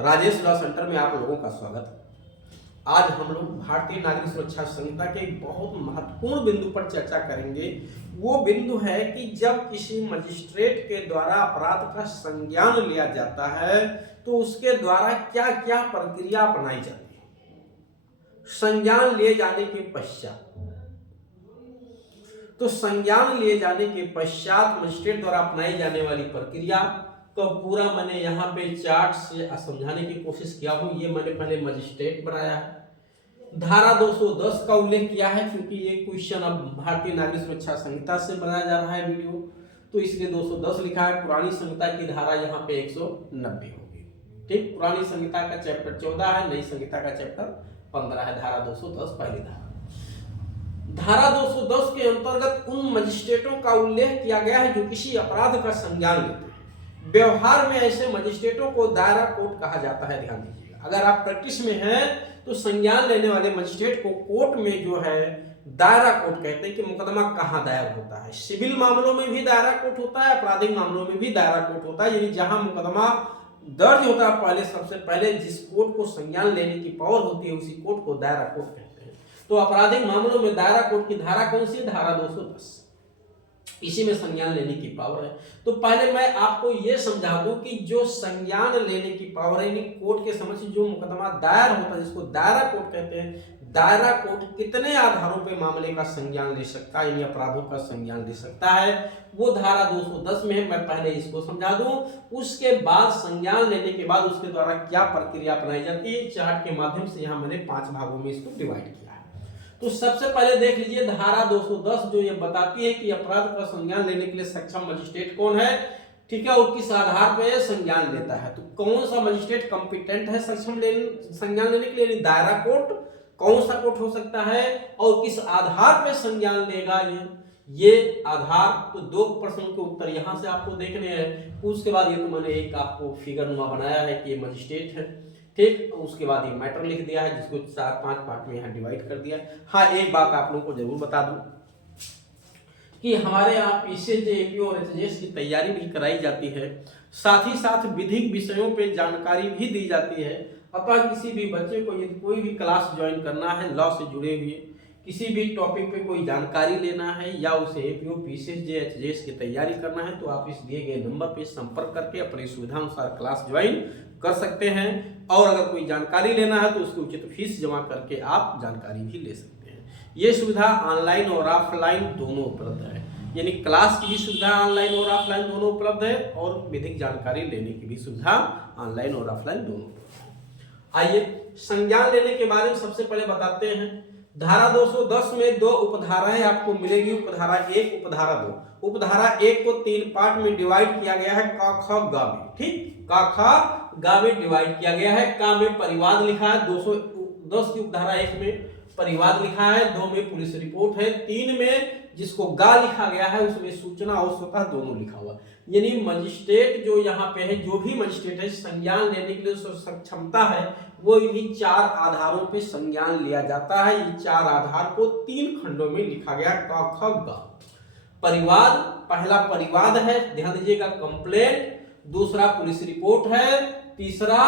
Rajesh law centre में आप लोगों का स्वागत। आज हम लोग भारतीय नागरिक सुरक्षा संहिता के एक बहुत महत्वपूर्ण बिंदु पर चर्चा करेंगे। वो बिंदु है कि जब किसी मजिस्ट्रेट के द्वारा अपराध का संज्ञान लिया जाता है तो उसके द्वारा क्या क्या प्रक्रिया अपनाई जाती है। संज्ञान लिए जाने के पश्चात संज्ञान लिए जाने के पश्चात मजिस्ट्रेट द्वारा अपनाई जाने वाली प्रक्रिया तो पूरा मैंने यहाँ पे चार्ट से समझाने की कोशिश किया हूँ। ये मैंने पहले मजिस्ट्रेट बनाया है। धारा 210 का उल्लेख किया है क्योंकि ये क्वेश्चन अब भारतीय नागरिक सुरक्षा संहिता से बनाया जा रहा है वीडियो, तो इसलिए 210 लिखा है। पुरानी संहिता की धारा यहाँ पे 190 होगी। ठीक, पुरानी संहिता का चैप्टर 14 है, नई संहिता का चैप्टर 15 है। धारा 210 पहली धारा 210 के अंतर्गत उन मजिस्ट्रेटों का उल्लेख किया गया है जो किसी अपराध का संज्ञान लेते हैं। व्यवहार में ऐसे मजिस्ट्रेटों को दायरा कोर्ट कहा जाता है। ध्यान दीजिएगा, अगर आप प्रैक्टिस में हैं तो संज्ञान लेने वाले मजिस्ट्रेट को कोर्ट में जो है दायरा कोर्ट कहते हैं। कि मुकदमा कहाँ दायर होता है। सिविल मामलों में भी दायरा कोर्ट होता है, आपराधिक मामलों में भी दायरा कोर्ट होता है। यानी जहां मुकदमा दर्ज होता है पहले सबसे पहले जिस कोर्ट को संज्ञान लेने की पावर होती है उसी कोर्ट को दायरा कोर्ट कहते हैं। तो आपराधिक मामलों में दायरा कोर्ट की धारा कौन सी है? धारा 210। इसी में संज्ञान लेने की पावर है। तो पहले मैं आपको यह समझा दूं कि जो संज्ञान लेने की पावर है यानी कोर्ट के समक्ष जो मुकदमा दायर होता है जिसको दायरा कोर्ट कहते हैं, दायरा कोर्ट कितने आधारों पे मामले का संज्ञान ले सकता है यानी अपराधों का संज्ञान ले सकता है वो धारा 210 में है। मैं पहले इसको समझा दूं, उसके बाद संज्ञान लेने के बाद उसके द्वारा क्या प्रक्रिया अपनाई जाती है चार्ट के माध्यम से यहाँ मैंने 5 भागों में इसको डिवाइड किया। तो सबसे पहले देख लीजिए धारा 210 जो ये बताती है कि अपराध का संज्ञान लेने के लिए सक्षम मजिस्ट्रेट कौन है। ठीक है, और किस आधार पर संज्ञान लेता है। तो कौन सा मजिस्ट्रेट कंपिटेंट है सक्षम संज्ञान लेने के लिए? दायरा कोर्ट। कौन सा कोर्ट हो सकता है और किस आधार पर संज्ञान लेगा ये आधार। तो 2 प्रश्नों के उत्तर यहाँ से आपको देखने हैं। उसके बाद ये तो मैंने एक आपको फिगर नुमा बनाया है कि ये मजिस्ट्रेट है। ठीक, उसके बाद ये मैटर लिख दिया है जिसको 4-5 पार्ट में यहाँ डिवाइड कर दिया। हाँ, एक बात आप लोगों को जरूर बता दूं कि हमारे यहाँ पीसीएस, एपीओ और एचजीएस की तैयारी भी कराई जाती है। साथ ही साथ विधिक विषयों पे जानकारी भी दी जाती है। अतः किसी भी बच्चे को यदि कोई भी क्लास ज्वाइन करना है लॉ से जुड़े हुए किसी भी टॉपिक पे कोई जानकारी लेना है या उसे एपीओ, पीसीएस, एचजीएस की तैयारी करना है तो आप इस दिए गए नंबर पे संपर्क करके अपनी सुविधा अनुसार क्लास ज्वाइन कर सकते हैं। और अगर कोई जानकारी लेना है तो उसकी उचित फीस जमा करके आप जानकारी भी ले सकते हैं। ये सुविधा ऑनलाइन और ऑफलाइन दोनों उपलब्ध है। यानी क्लास की भी सुविधा ऑनलाइन और ऑफलाइन दोनों उपलब्ध है और विधिक जानकारी लेने की भी सुविधा ऑनलाइन और ऑफलाइन दोनों उपलब्ध है। आइए संज्ञान लेने के बारे में सबसे पहले बताते हैं। धारा 210 में 2 उपधाराएं आपको मिलेगी, उपधारा 1, उपधारा 2। उपधारा 1 को 3 पार्ट में डिवाइड किया गया है क, ख, ग में। ठीक, क, ख, ग में डिवाइड किया गया है। क में परिवाद लिखा है, 210 की उपधारा 1 में परिवाद लिखा है, 2 में पुलिस रिपोर्ट है, 3 में जिसको गा लिखा गया है उसमें सूचना और स्वतः दोनों लिखा हुआ। यानी मजिस्ट्रेट जो यहाँ पे है, जो भी मजिस्ट्रेट है संज्ञान लेने के लिए सक्षमता है वो इन्हीं 4 आधारों पे संज्ञान लिया जाता है। ये 4 आधार को 3 खंडों में लिखा गया क, ख, ग। परिवाद, पहला परिवाद है, ध्यान दीजिएगा, कंप्लेंट। दूसरा पुलिस रिपोर्ट है, तीसरा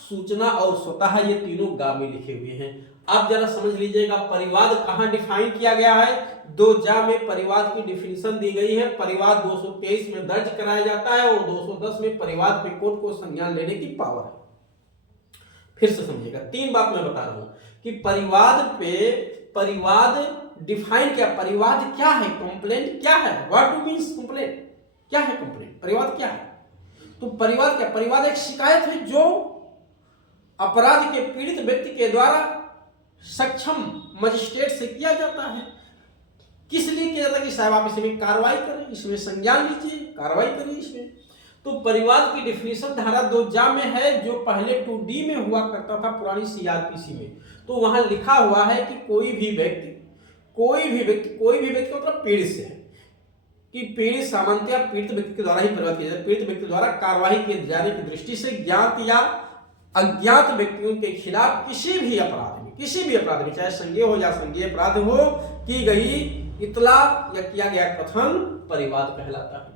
सूचना और स्वतः, ये तीनों गा में लिखे हुए हैं। अब जरा समझ लीजिएगा परिवाद कहाँ डिफाइन किया गया है। 2 जा में परिवाद की डिफिनेशन दी गई है। परिवाद 223 में दर्ज कराया जाता है और 210 में परिवाद पे कोर्ट को संज्ञान लेने की पावर है। फिर से समझिएगा, 3 बात मैं बता रहा हूं कि परिवाद पे परिवाद डिफाइन क्या, परिवाद क्या है, कंप्लेंट क्या है, व्हाट डू मींस कंप्लेंट, क्या है कंप्लेंट, परिवाद क्या है। तो परिवाद क्या, परिवाद एक शिकायत है जो अपराध के पीड़ित व्यक्ति के द्वारा सक्षम मजिस्ट्रेट से किया जाता है। किस लिए किया जाता है कि साहब आप इसमें कार्रवाई करें, इसमें संज्ञान लीजिए, कार्रवाई करिए इसमें। तो परिवाद की डिफिनेशन धारा 2 जा में है जो पहले 2D में हुआ करता था पुरानी सीआरपीसी में। तो वहां लिखा हुआ है कि कोई भी व्यक्ति मतलब पीड़ित से है कि पीड़ित सामान्यतः पीड़ित व्यक्ति के द्वारा ही परिवाद किया जाता है। पीड़ित व्यक्ति द्वारा कार्रवाई किए जाने की दृष्टि से ज्ञात या अज्ञात व्यक्तियों के खिलाफ किसी भी अपराध में चाहे संज्ञेय हो या संज्ञेय अपराध हो की गई इतला या किया गया कथन परिवाद कहलाता है।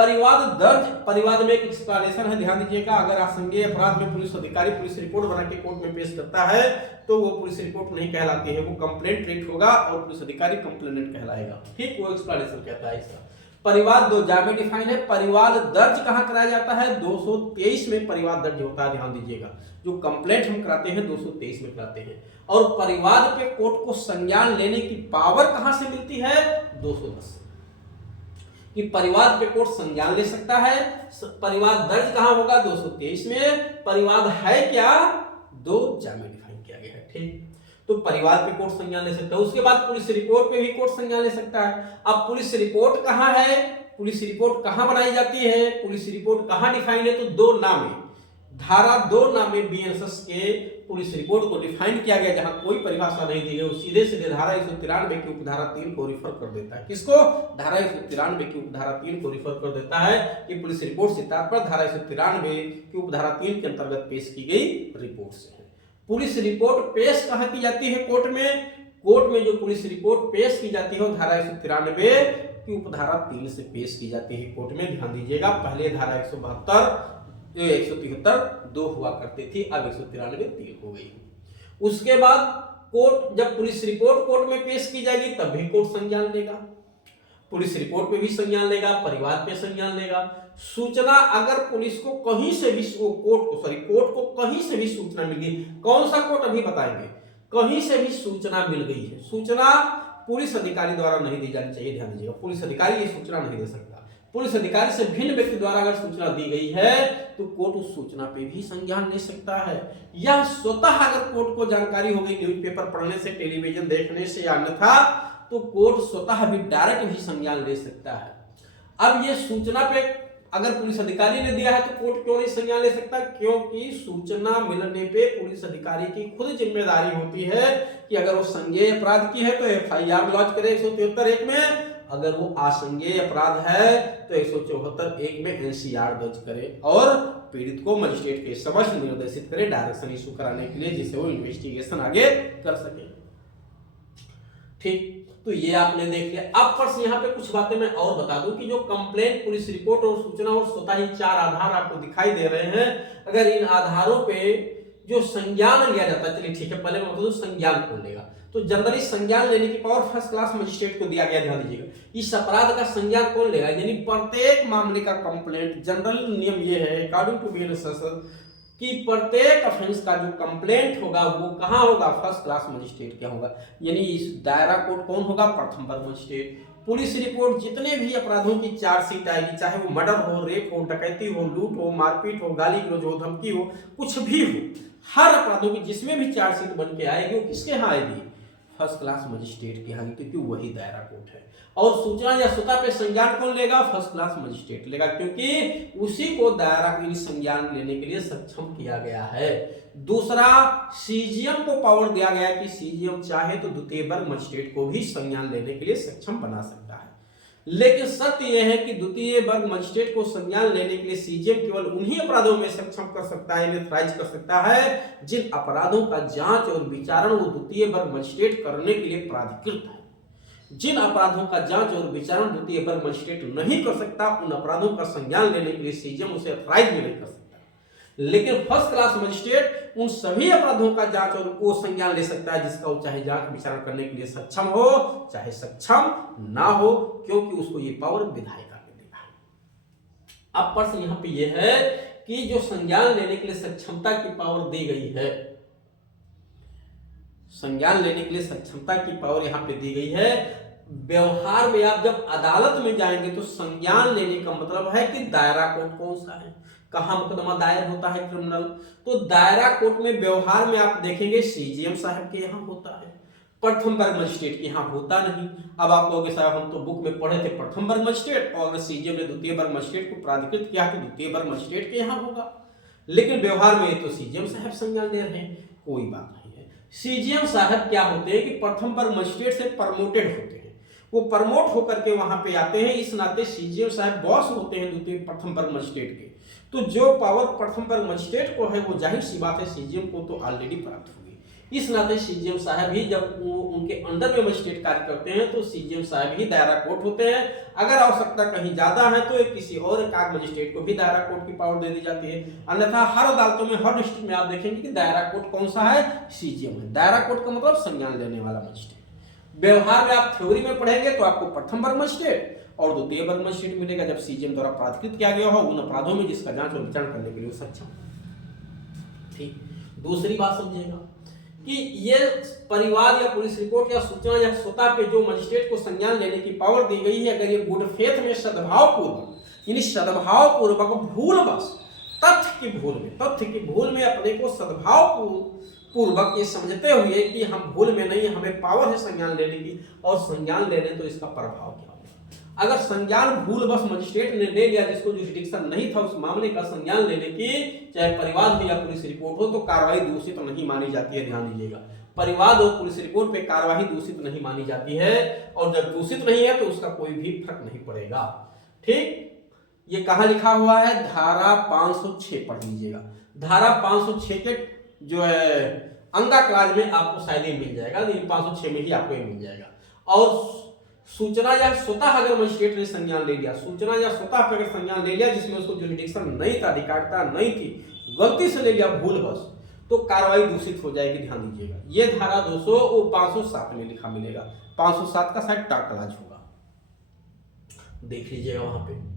परिवाद में एक एक्सप्लेनेशन है, ध्यान दीजिएगा। अगर आसंज्ञेय अपराध में पुलिस अधिकारी पुलिस रिपोर्ट बना के कोर्ट में पेश करता है तो वो पुलिस रिपोर्ट नहीं कहलाती है, वो कंप्लेंट ट्रीट होगा और पुलिस अधिकारी कंप्लेनेंट कहलाएगा। ठीक, वो एक्सप्लेनेशन कहता है इसका। परिवाद 2 जा में डिफाइन है। परिवाद दर्ज कहाँ कराया जाता है? 223 में परिवाद दर्ज होता है, ध्यान दीजिएगा। जो कंप्लेंट हम कराते हैं 223 में कराते हैं। और परिवाद पे कोर्ट को संज्ञान लेने की पावर कहां से मिलती है? 210 कि परिवाद पे कोर्ट संज्ञान ले सकता है। परिवाद दर्ज कहां होगा? 223 में। परिवाद है क्या? 2 जा में डिफाइन किया गया है। ठीक, तो परिवाद पे कोर्ट संज्ञान ले सकता है। उसके बाद पुलिस रिपोर्ट पे भी कोर्ट संज्ञान ले सकता है। अब पुलिस रिपोर्ट कहां है? पुलिस रिपोर्ट कहां बनाई जाती है? पुलिस रिपोर्ट कहां डिफाइन है? तो 2 नामे, धारा 2 नामे बीएनएसएस के पुलिस रिपोर्ट को डिफाइन किया गया, जहां कोई परिभाषा नहीं दी गई। वो सीधे सीधे धारा 193 की उपधारा 3 को रिफर कर देता है। किसको? धारा 193 की उपधारा 3 को रिफर कर देता है कि पुलिस रिपोर्ट से तात्पर्य धारा 193 की उपधारा 3 के अंतर्गत पेश की गई रिपोर्ट से है। पुलिस रिपोर्ट पेश कहां की जाती है? कोर्ट में। कोर्ट में जो पुलिस रिपोर्ट पेश की जाती है वो धारा 193 की उपधारा 3 से पेश की जाती है कोर्ट में, ध्यान दीजिएगा। पहले धारा 173 2 हुआ करती थी, अब 193 3 हो गई। उसके बाद कोर्ट, जब पुलिस रिपोर्ट कोर्ट में पेश की जाएगी तब भी कोर्ट संज्ञान लेगा। पुलिस रिपोर्ट पे भी संज्ञान लेगा, परिवाद पे संज्ञान लेगा। सूचना अगर पुलिस को कहीं से भी कोर्ट को कहीं से भी सूचना मिल गई, कौन सा कोर्ट अभी बताएंगे, कहीं से भी सूचना मिल गई है, सूचना पुलिस अधिकारी द्वारा नहीं दी जानी चाहिए, ध्यान दीजिएगा। पुलिस अधिकारी ये सूचना नहीं दे सकता। पुलिस अधिकारी से भिन्न व्यक्ति द्वारा अगर सूचना दी गई है तो कोर्ट उस सूचना पे भी संज्ञान ले सकता है। यह स्वतः अगर कोर्ट को जानकारी हो गई न्यूज़पेपर पढ़ने से, टेलीविजन देखने से या अन्यथा, तो कोर्ट स्वतः भी डायरेक्ट भी संज्ञान ले सकता है। अब ये सूचना पे अगर पुलिस अधिकारी ने दिया है तो कोर्ट क्यों नहीं संज्ञान ले सकता? क्योंकि सूचना मिलने पे पुलिस अधिकारी की खुद जिम्मेदारी होती है कि अगर वो संज्ञेय अपराध की है तो एफआईआर लॉन्च करे 173(1) में, अगर वो आसंज्ञेय अपराध है तो 174(1) में एनसीआर दर्ज करे और पीड़ित को मजिस्ट्रेट के समक्ष निर्देशित करे डायरेक्शन इशू कराने के लिए, जिससे वो इन्वेस्टिगेशन आगे कर सके। ठीक, तो ये आपने देख लिया। अब प्रश्न यहाँ पे कुछ बातें मैं और बता दूं कि जो कंप्लेंट, पुलिस रिपोर्ट और सूचना और स्वतः ही 4 आधार आपको दिखाई दे रहे हैं। अगर इन आधारों पे जो संज्ञान लिया जाता है, चलिए ठीक है, पहले मैं बता दूं संज्ञान कौन लेगा। तो जनरली संज्ञान लेने की पावर फर्स्ट क्लास मजिस्ट्रेट को दिया गया, ध्यान दीजिएगा। इस अपराध का संज्ञान कौन लेगा? यानी प्रत्येक मामले का कंप्लेंट, जनरल नियम ये है अकॉर्डिंग टू बीएनएसएस कि प्रत्येक ऑफेंस का जो कंप्लेंट होगा वो कहां होगा? फर्स्ट क्लास मजिस्ट्रेट क्या होगा, यानी इस दायरा कोर्ट कौन होगा? प्रथम वर्ग मजिस्ट्रेट। पुलिस रिपोर्ट जितने भी अपराधों की चार्जशीट आएगी, चाहे वो मर्डर हो, रेप हो, डकैती हो, लूट हो, मारपीट हो, गाली गलौज हो, धमकी हो, कुछ भी हो, हर अपराधों की जिसमें भी चार्जशीट बन के आएगी वो किसके यहाँ आएगी? फर्स्ट क्लास मजिस्ट्रेट के यहाँ, क्योंकि वही दायरा कोर्ट है। और सूचना या स्वतः पे संज्ञान कौन लेगा? फर्स्ट क्लास मजिस्ट्रेट लेगा, क्योंकि उसी को दायरा के संज्ञान लेने के लिए सक्षम किया गया है। दूसरा, सीजीएम को पावर दिया गया कि सीजीएम चाहे तो द्वितीय वर्ग मजिस्ट्रेट को भी संज्ञान लेने के लिए सक्षम बना सकता है। लेकिन सत्य यह है कि द्वितीय वर्ग मजिस्ट्रेट को संज्ञान लेने के लिए सीजीएम केवल उन्हीं अपराधों में सक्षम कर सकता है, ऑथराइज कर सकता है जिन अपराधों का जांच और विचारण वो द्वितीय वर्ग मजिस्ट्रेट करने के लिए प्राधिकृत है। जिन अपराधों का जांच और विचारण द्वितीय वर्ग मजिस्ट्रेट नहीं कर सकता, उन अपराधों का संज्ञान लेने के लिए सीजीएम उसे ऑथराइज भी नहीं कर सकता। लेकिन फर्स्ट क्लास मजिस्ट्रेट उन सभी अपराधों का जांच और वो संज्ञान ले सकता है जिसका वो चाहे जांच विचारण करने के लिए सक्षम हो चाहे सक्षम ना हो, क्योंकि उसको ये पावर विधायिका ने दिया है। अब प्रश्न यहाँ पे ये है कि जो संज्ञान लेने के लिए सक्षमता की पावर दी गई है, संज्ञान लेने के लिए सक्षमता की पावर यहाँ पे दी गई है, व्यवहार में आप जब अदालत में जाएंगे तो संज्ञान लेने का मतलब है कि दायरा कोर्ट कौन सा है, कहां मुकदमा दायर होता है क्रिमिनल, तो दायरा कोर्ट में व्यवहार में आप देखेंगे सीजीएम साहब के यहाँ होता है, प्रथम वर्ग मजिस्ट्रेट के यहाँ होता नहीं। अब आप कहोगे साहब हम तो बुक में पढ़े थे प्रथम वर्ग मजिस्ट्रेट और सीजीएम ने द्वितीय वर्ग मजिस्ट्रेट को प्राधिकृत किया तो द्वितीय वर्ग मजिस्ट्रेट के यहाँ होगा, लेकिन व्यवहार में तो सीजीएम साहब संज्ञान ले रहे हैं, कोई बात नहीं है। सीजीएम साहब क्या होते हैं कि प्रथम वर्ग मजिस्ट्रेट से प्रमोटेड होते हैं, वो प्रमोट होकर के वहां पे आते हैं, इस नाते सीजीएम साहब बॉस होते हैं द्वितीय प्रथम वर्ग मजिस्ट्रेट के। तो जो पावर प्रथम वर्ग मजिस्ट्रेट को है वो जाहिर सी बात है सीजीएम को तो ऑलरेडी प्राप्त होगी, इस नाते सीजीएम साहब ही जब वो उनके अंडर में मजिस्ट्रेट कार्य करते हैं तो सीजीएम साहब ही दायरा कोर्ट होते हैं। अगर आवश्यकता कहीं ज्यादा है तो किसी और एकाध मजिस्ट्रेट को भी दायरा कोर्ट की पावर दे दी जाती है। अन्यथा हर अदालतों में, हर डिस्ट्रिक्ट में आप देखेंगे कि दायरा कोर्ट कौन सा है, सीजीएम है। दायरा कोर्ट का मतलब संज्ञान लेने वाला मजिस्ट्रेट। व्यवहार में आप थ्योरी में पढ़ेंगे तो आपको प्रथम वर्ग मजिस्ट्रेट और द्वितीय वर्ग मजिस्ट्रेट मिलेगा जब सीजीएम द्वारा प्राधिकृत किया गया हो उन अपराधों में जिसका जांच और विचारण करने के लिए सक्षम। ठीक, दूसरी बात समझिएगा कि ये परिवाद या पुलिस रिपोर्ट या सूचना या स्वतः पे जो मजिस्ट्रेट को संज्ञान लेने की पावर दी गई है, अगर ये गुड फेथ में सद्भावपूर्वक, यानी सद्भावपूर्वक भूलवश, तथ्य की भूल में अपने को सद्भावपूर्वक ये समझते हुए कि हम भूल में नहीं, हमें पावर है संज्ञान लेने की, और संज्ञान लेने तो इसका प्रभाव क्या होगा। अगर संज्ञान भूलवश मजिस्ट्रेट ने ले लिया जिसको जुरिडिक्शन नहीं था उस मामले का संज्ञान लेने की, चाहे परिवाद हो या पुलिस रिपोर्ट हो, तो कार्रवाई दूषित तो नहीं मानी जाती है। ध्यान दीजिएगा, परिवाद और पुलिस रिपोर्ट पे कार्रवाई दूषित नहीं मानी जाती है, और जब दूषित नहीं है तो उसका कोई भी फर्क नहीं पड़ेगा। ठीक, ये कहां लिखा हुआ है, धारा 506 पढ़ लीजिएगा। धारा 506 के जो है अंगा क्लाज में आपको शायद ही मिल जाएगा, 506 में ही आपको ये मिल जाएगा। और सूचना या स्वतः अगर मजिस्ट्रेट ने संज्ञान ले लिया, सूचना या स्वतः पर अगर संज्ञान ले लिया जिसमें उसको जुरिडिक्शन नहीं था, अधिकारिता नहीं थी, गलती से ले लिया भूलवश, तो कार्रवाई दूषित हो जाएगी। ध्यान दीजिएगा, ये धारा 200 और 507 में लिखा मिलेगा। 507 का शायद टाकलाज होगा, देख लीजिएगा वहां पे।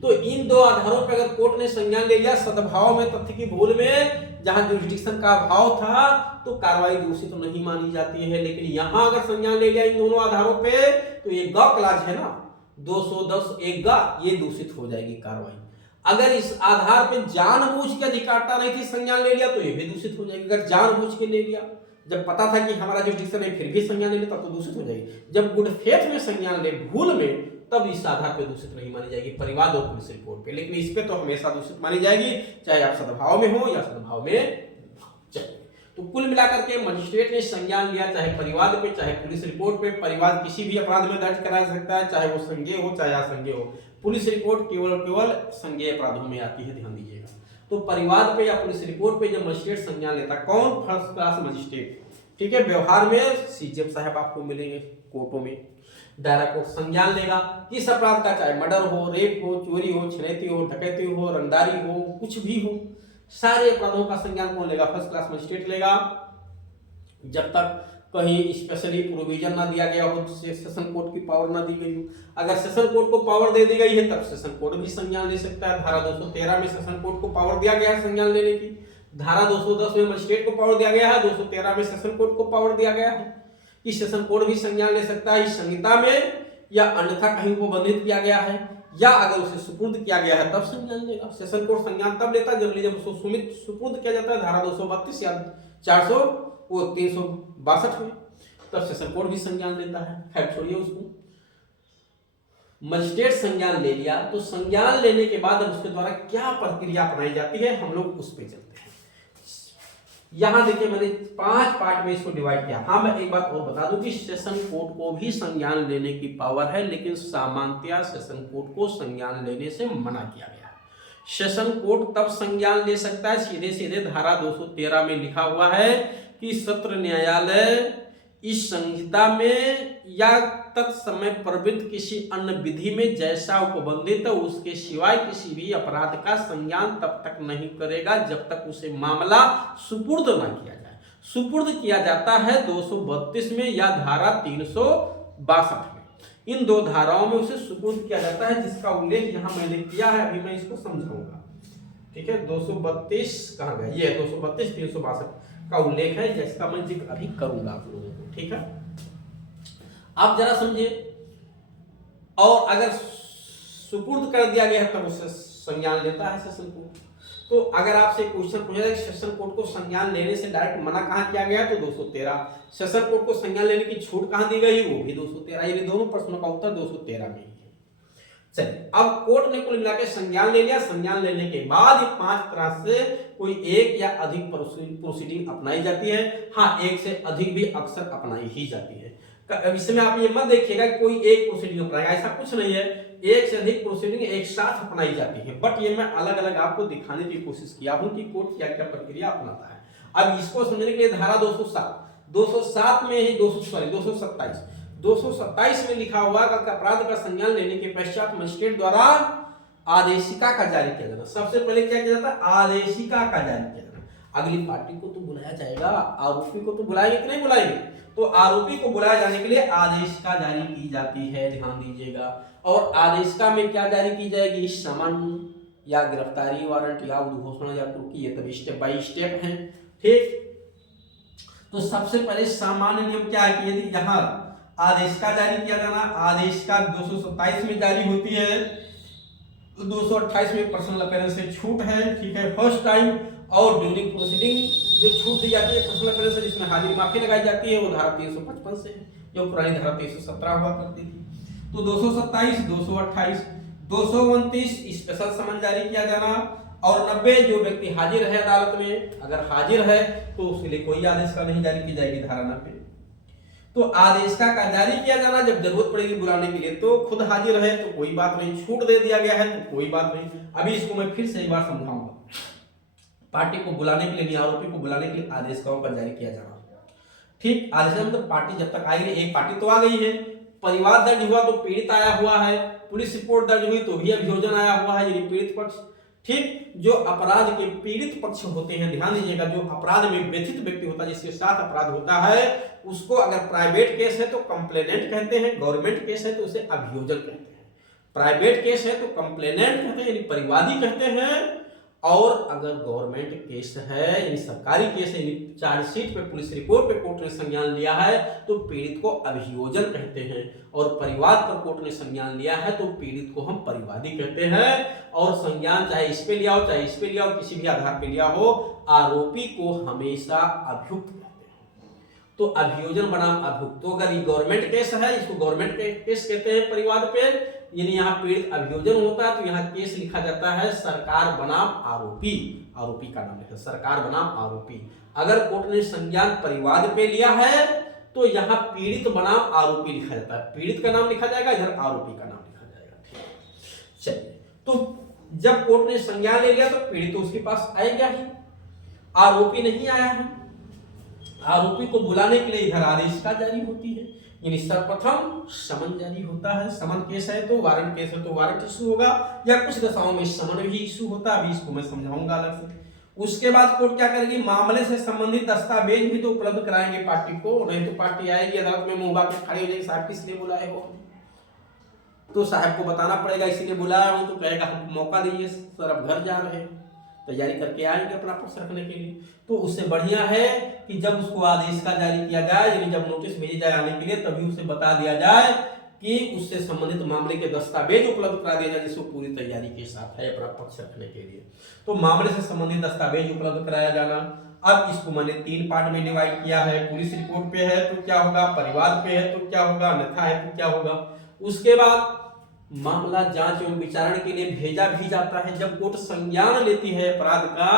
तो इन दो आधारों पर अगर कोर्ट ने संज्ञान ले लिया, सद्भाव में, तथ्य की भूल में, जहां जुरिडिक्शन का अभाव था, तो कार्रवाई दूषित तो नहीं मानी जाती है। लेकिन यहां अगर संज्ञान ले लिया इन दोनों आधारों पे, तो ये ग क्लाज है ना, 210 एक ग, ये दूषित हो जाएगी कार्रवाई। अगर इस आधार पे जानबूझ के अधिकारिता नहीं थी, संज्ञान ले लिया, तो ये भी दूषित हो जाएगी। अगर जानबूझ के ले लिया, जब पता था कि हमारा जुरिडिक्शन है फिर भी संज्ञान ले लिया, तब तो दूषित हो जाएगी। जब गुड फेथ में संज्ञान ले भूल में, तब इस आधार पे दूषित नहीं मानी जाएगी, परिवाद और पुलिस रिपोर्ट पे। लेकिन इस पे तो हमेशा दूषित मानी जाएगी, चाहे आप सद्भाव में हो या सद्भाव में। तो कुल मिलाकर के मजिस्ट्रेट ने संज्ञान लिया, चाहे परिवाद पे चाहे पुलिस रिपोर्ट पे। परिवाद किसी भी अपराध में दर्ज करा सकता है, चाहे वो संज्ञेय हो चाहे असंज्ञेय हो। पुलिस रिपोर्ट केवल संज्ञेय अपराधों में आती है, ध्यान दीजिएगा। तो परिवाद पे या पुलिस रिपोर्ट पे जब मजिस्ट्रेट संज्ञान लेता, कौन, फर्स्ट क्लास मजिस्ट्रेट। ठीक है, व्यवहार में सीजीएम साहब आपको मिलेंगे कोर्टों में। दायरा कोर्ट संज्ञान लेगा किस अपराध का, चाहे मर्डर हो, रेप हो, चोरी हो, छीनैती हो, डकैती हो, रंगदारी हो, कुछ भी हो, सारे अपराधों का संज्ञान कौन लेगा, फर्स्ट क्लास मजिस्ट्रेट लेगा। जब तक कहीं स्पेशली प्रोविजन ना दिया गया हो, सेशन कोर्ट की पावर ना दी गई हो। अगर सेशन कोर्ट को पावर दे दी गई है तब सेशन कोर्ट भी संज्ञान ले सकता है। धारा 213 में सेशन कोर्ट को पावर दिया गया है संज्ञान लेने की। धारा 210 में मजिस्ट्रेट को पावर दिया गया है, 213 में सेशन कोर्ट को पावर दिया गया है कि सेशन कोर्ट भी संज्ञान ले सकता है। इस संहिता में या अन्यथा कहीं को बंधित किया गया है, या अगर उसे सुपुर्द किया गया है तब संज्ञान लेगा। सेशन कोर्ट संज्ञान तब लेता है जब उसको सुपुर्द किया जाता है, धारा 232 या 400 वो 362 में, तब सेशन कोर्ट भी संज्ञान लेता है। खैर छोड़िए उसको। मजिस्ट्रेट संज्ञान ले लिया, तो संज्ञान लेने के बाद अब उसके द्वारा क्या प्रक्रिया अपनाई जाती है, हम लोग उस पे चलते हैं। यहां देखिए मैंने 5 पार्ट में इसको डिवाइड किया। हाँ, मैं एक बात और बता दूं कि सेशन कोर्ट को भी संज्ञान लेने की पावर है, लेकिन सामान्यतया सेशन कोर्ट को संज्ञान लेने से मना किया गया है। सेशन कोर्ट तब संज्ञान ले सकता है, सीधे सीधे धारा 213 में लिखा हुआ है कि सत्र न्यायालय इस संहिता में या तत्समय प्रवृत्त किसी अन्य विधि में जैसा उपबंधित है उसके सिवाय किसी भी अपराध का संज्ञान तब तक नहीं करेगा जब तक उसे मामला सुपुर्द न किया जाए। सुपुर्द किया जाता है 232 में या धारा 362 में। इन दो धाराओं में उसे सुपुर्द किया जाता है, जिसका उल्लेख यहाँ मैंने किया है, अभी मैं इसको समझाऊंगा। ठीक है, 232 कहाँ गया, ये 232 362 का उल्लेख है, जिसका मैं जिक्र अभी करूंगा आप लोगों को। ठीक है, आप जरा समझिए। और अगर सुपुर्द कर दिया गया है तब उससे संज्ञान लेता है सेशन कोर्ट। तो अगर आपसे क्वेश्चन पूछा जाए सेशन कोर्ट को संज्ञान लेने से डायरेक्ट मना कहां किया गया, तो 213। सेशन कोर्ट को संज्ञान लेने की छूट कहां दी गई, वो भी 213। ये दोनों प्रश्नों का उत्तर 213 में ही है। चलिए, अब कोर्ट ने कुल मिलाकर संज्ञान ले लिया। संज्ञान लेने के बाद 5 तरह से कोई एक या अधिक प्रोसीडिंग अपनाई जाती है। हाँ, एक से अधिक भी अक्सर अपनाई ही जाती है। इसमें आप ये मत देखिएगा कि कोई एक प्रोसीडिंग अपनाएगा, ऐसा कुछ नहीं है। एक से अधिक प्रोसीडिंग एक साथ अपनाई जाती है, बट ये मैं अलग अलग आपको दिखाने की कोशिश किया हूं कि कोर्ट क्या क्या प्रक्रिया अपनाता है। अब इसको समझने के लिए धारा 207 में ही 227 में लिखा हुआ कि अपराध का संज्ञान लेने के पश्चात मजिस्ट्रेट द्वारा आदेशिका का जारी किया जाना। सबसे पहले क्या किया जाता है? आदेशिका का जारी किया जाना। अगली पार्टी को तो बुलाया जाएगा, आरोपी को तो बुलाएंगे कि नहीं बुलाएंगे? तो आरोपी को बुलाए जाने के लिए आदेशिका जारी की जाती है, ध्यान दीजिएगा। और आदेशिका में क्या जारी की जाएगी? समन या गिरफ्तारी वारंट या उद्घोषणा या कुर्की, ये तब स्टेप बाय स्टेप है। ठीक, तो सबसे पहले सामान्य नियम क्या है कि यदि यहाँ आदेशिका जारी किया जाना, आदेशिका 227 में जारी होती है, 228 में पर्सनल अपीयरेंस से छूट है। ठीक है, फर्स्ट टाइम और ड्यूरिंग प्रोसीडिंग जो छूट दी जाती है पर्सनल अपीयरेंस जिसमें हाजिरी माफी लगाई जाती है, वो धारा 355 से है, जो पुरानी धारा 317 हुआ करती थी। तो 227, 228, 229 स्पेशल समन जारी किया जाना, और 90 जो व्यक्ति हाजिर है अदालत में, अगर हाजिर है तो उसके लिए कोई आदेशिका नहीं जारी की जाएगी, धारा 90। तो आदेशिका का जारी किया जाना जब जरूरत पड़ेगी बुलाने के लिए, तो खुद हाजिर है तो कोई बात नहीं, छूट दे दिया गया है तो कोई बात नहीं। अभी इसको मैं फिर से एक बार समझाऊंगा। पार्टी को बुलाने के लिए, आरोपी को बुलाने के लिए आदेशिकाओं का जारी किया जाना। ठीक, आदेशिका मतलब पार्टी जब तक आएगी, एक पार्टी तो आ गई है, परिवाद दर्ज हुआ तो पीड़ित आया हुआ है, पुलिस रिपोर्ट दर्ज हुई तो भी अभियोजन आया हुआ है, यानी पीड़ित पक्ष। ठीक, जो अपराध के पीड़ित पक्ष होते हैं, ध्यान दीजिएगा, जो अपराध में व्यथित व्यक्ति होता है, जिसके साथ अपराध होता है, उसको अगर प्राइवेट केस है तो कंप्लेनेंट कहते हैं, गवर्नमेंट केस है तो उसे अभियोजन कहते हैं। प्राइवेट केस है तो कंप्लेनेंट कहते हैं, यानी परिवादी कहते हैं, और अगर गवर्नमेंट केस है यानी सरकारी केस है, यानी चार्जशीट पे, पुलिस रिपोर्ट पे कोर्ट ने संज्ञान लिया है तो पीड़ित को अभियोजन कहते हैं, और परिवाद पर कोर्ट ने संज्ञान लिया है तो पीड़ित को हम परिवादी कहते हैं। और संज्ञान चाहे इस पे लिया हो चाहे इस पे लिया हो, किसी भी आधार पे लिया हो, आरोपी को हमेशा अभियुक्त कहते हैं। तो अभियोजन बनाम अभियुक्त, तो अगर ये गवर्नमेंट केस है इसको गवर्नमेंट केस कहते हैं परिवाद पे, यानी यहाँ पीड़ित अभियोजन होता है तो यहाँ केस लिखा जाता है सरकार बनाम आरोपी, आरोपी का नाम लिखा सरकार बनाम आरोपी। अगर कोर्ट ने संज्ञान परिवाद पे लिया है तो यहाँ पीड़ित बनाम आरोपी लिखा जाता है, पीड़ित का नाम लिखा जाएगा, इधर आरोपी का नाम लिखा जाएगा। चलिए, तो जब कोर्ट ने संज्ञान ले लिया तो पीड़ित तो उसके पास आएगा ही, आरोपी नहीं आया है। आरोपी को बुलाने के लिए इधर आदेशिका जारी होती है, यानी सर्वप्रथम समन जारी होता है। समन केस है तो वारंट केस है तो वारंट इशू होगा, या कुछ दशाओं में समन भी इशू होता है, अभी इसको मैं समझाऊंगा अलग से। उसके बाद कोर्ट क्या करेगी? मामले से संबंधित दस्तावेज भी तो उपलब्ध कराएंगे पार्टी को, नहीं तो पार्टी आएगी अदालत में मुंह बाके खड़ी हो जाएगी, साहब किस लिए बुलाए हो? तो साहब को बताना पड़ेगा इसीलिए बुलाया हूं, तो कहेगा हमको मौका दीजिए सर, अब घर जा रहे हैं, तैयारी करके आएंगे अपना पक्ष रखने के लिए। तो उससे बढ़िया है कि जब उसको आदेशिका जारी किया जाए, यानी जब नोटिस भेजी जाए आने के लिए, तभी उसे बता दिया जाए कि उससे संबंधित मामले के दस्तावेज उपलब्ध करा दिया जाए, जिसको पूरी तैयारी के साथ है अपना पक्ष रखने के लिए। तो मामले से संबंधित दस्तावेज उपलब्ध कराया जाना। अब इसको मैंने 3 पार्ट में डिवाइड किया है, पुलिस रिपोर्ट पे है तो क्या होगा, परिवार पे है तो क्या होगा, अन्यथा है तो क्या होगा। उसके बाद मामला जांच एवं विचारण के लिए भेजा भी जाता है। जब कोर्ट संज्ञान लेती है अपराध का,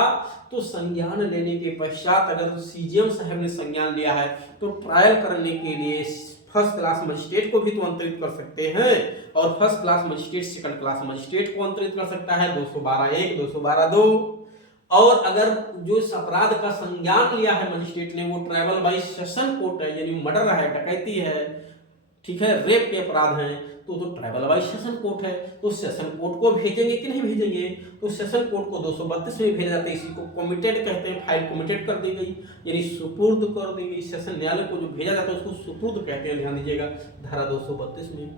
तो संज्ञान लेने के पश्चात अगर सीजीएम साहब ने संज्ञान लिया है तो ट्रायल करने के लिए फर्स्ट क्लास मजिस्ट्रेट को भी तो अंतरित कर सकते हैं, और first class magistrate second class magistrate को अंतरित कर सकता है, 212(1), 212(2). और अगर जो इस अपराध का संज्ञान लिया है मजिस्ट्रेट ने, वो ट्राइबल बाई सेशन कोर्ट है, यानी मर्डर है, डकैती है, ठीक है, रेप के अपराध हैं, तो ट्राइबल बाई सेशन कोर्ट है, तो सेशन कोर्ट को भेजेंगे कि नहीं भेजेंगे? तो सेशन कोर्ट को 232 में भेजा जाता है, इसी को कमिटेड कहते हैं, फाइल कमिटेड कर दी गई, यानी सुपुर्द कर दी गई। सेशन न्यायालय को जो भेजा जाता है उसको सुपुर्द कहते हैं, ध्यान दीजिएगा, धारा 232 में।